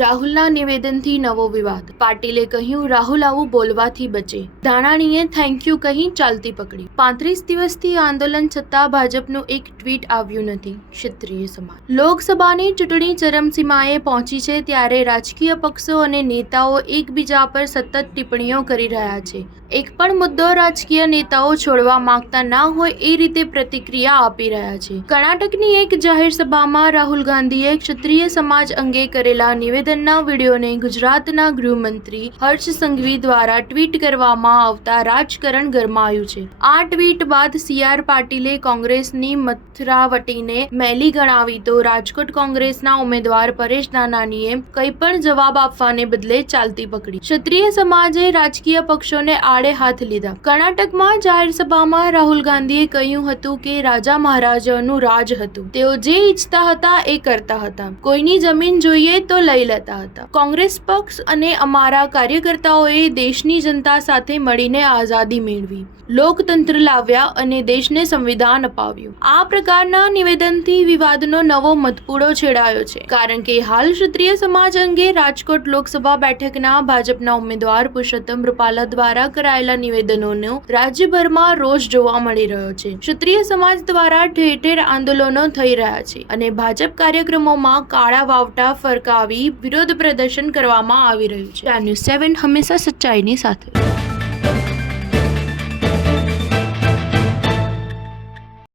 રાહુલના નિવેદનથી નવો વિવાદ. પાટીલે કહ્યું, રાહુલ આવું બોલવાથી બચે. ધાનાણીએ થેન્ક યુ કહી ચાલતી પકડી. 35 દિવસથી આંદોલન છતાં ભાજપનું એક ટ્વીટ આવ્યું નથી. ક્ષત્રિય સમાજ. લોકસભાની ચૂંટણી ચરમસીમાએ પહોંચી છે ત્યારે રાજકીય પક્ષો અને નેતાઓ એકબીજા પર સતત ટિપ્પણીઓ કરી રહ્યા છે. એક પણ મુદ્દો રાજકીય નેતાઓ છોડવા માંગતા ના હોય એ રીતે પ્રતિક્રિયા આપી રહ્યા છે. કર્ણાટકની એક જાહેર સભામાં રાહુલ ગાંધીએ ક્ષત્રિય સમાજ અંગે કરેલા નિવેદનના વિડીયોને ગુજરાતના ગૃહમંત્રી હર્ષ સંઘવી દ્વારા ટ્વીટ કરવામાં આવતા રાજકારણ ગરમાયું છે. આ ટ્વીટ બાદ CR પાટીલે કોંગ્રેસની મથરાવટીને મેલી ગણાવી તો રાજકોટ કોંગ્રેસના ઉમેદવાર પરેશ ધાનાણીએ કંઈ પણ જવાબ આપવાને બદલે ચાલતી પકડી. ક્ષત્રિય સમાજે રાજકીય પક્ષોને આડે હાથ લીધા. કર્ણાટકમાં જાહેર સભામાં રાહુલ ગાંધીએ કહ્યું હતું કે રાજા મહારાજાનું રાજ હતું. તેઓ જે ઈચ્છતા હતા એ કરતા હતા. કોઈની જમીન જોઈએ તો લઈ લેતા હતા. કોંગ્રેસ પક્ષ અને અમારા કાર્યકર્તાઓએ દેશની જનતા સાથે મળીને આઝાદી મેળવી, લોકતંત્ર લાવ્યા અને દેશને સંવિધાન અપાવ્યું. આ પ્રકારના નિવેદનથી વિવાદનો નવો મતપૂડો છેડાયો છે. કારણ કે હાલ ક્ષત્રિય સમાજ અંગે રાજકોટ લોકસભા બેઠકના ભાજપના ઉમેદવાર પુરુષોત્તમ રૂપાલા દ્વારા કરાયેલા નિવેદનોનો રાજ્યભરમાં રોષ જોવા મળી રહ્યો છે. ક્ષત્રિય સમાજ દ્વારા ઠેર ઠેર આંદોલનો થઈ રહ્યા છે અને ભાજપ કાર્યક્રમોમાં કાળા વાવટા ફરકાવી વિરોધ પ્રદર્શન કરવામાં આવી રહ્યું છે. ન્યૂઝ 7 હંમેશા સચ્ચાઈની સાથે.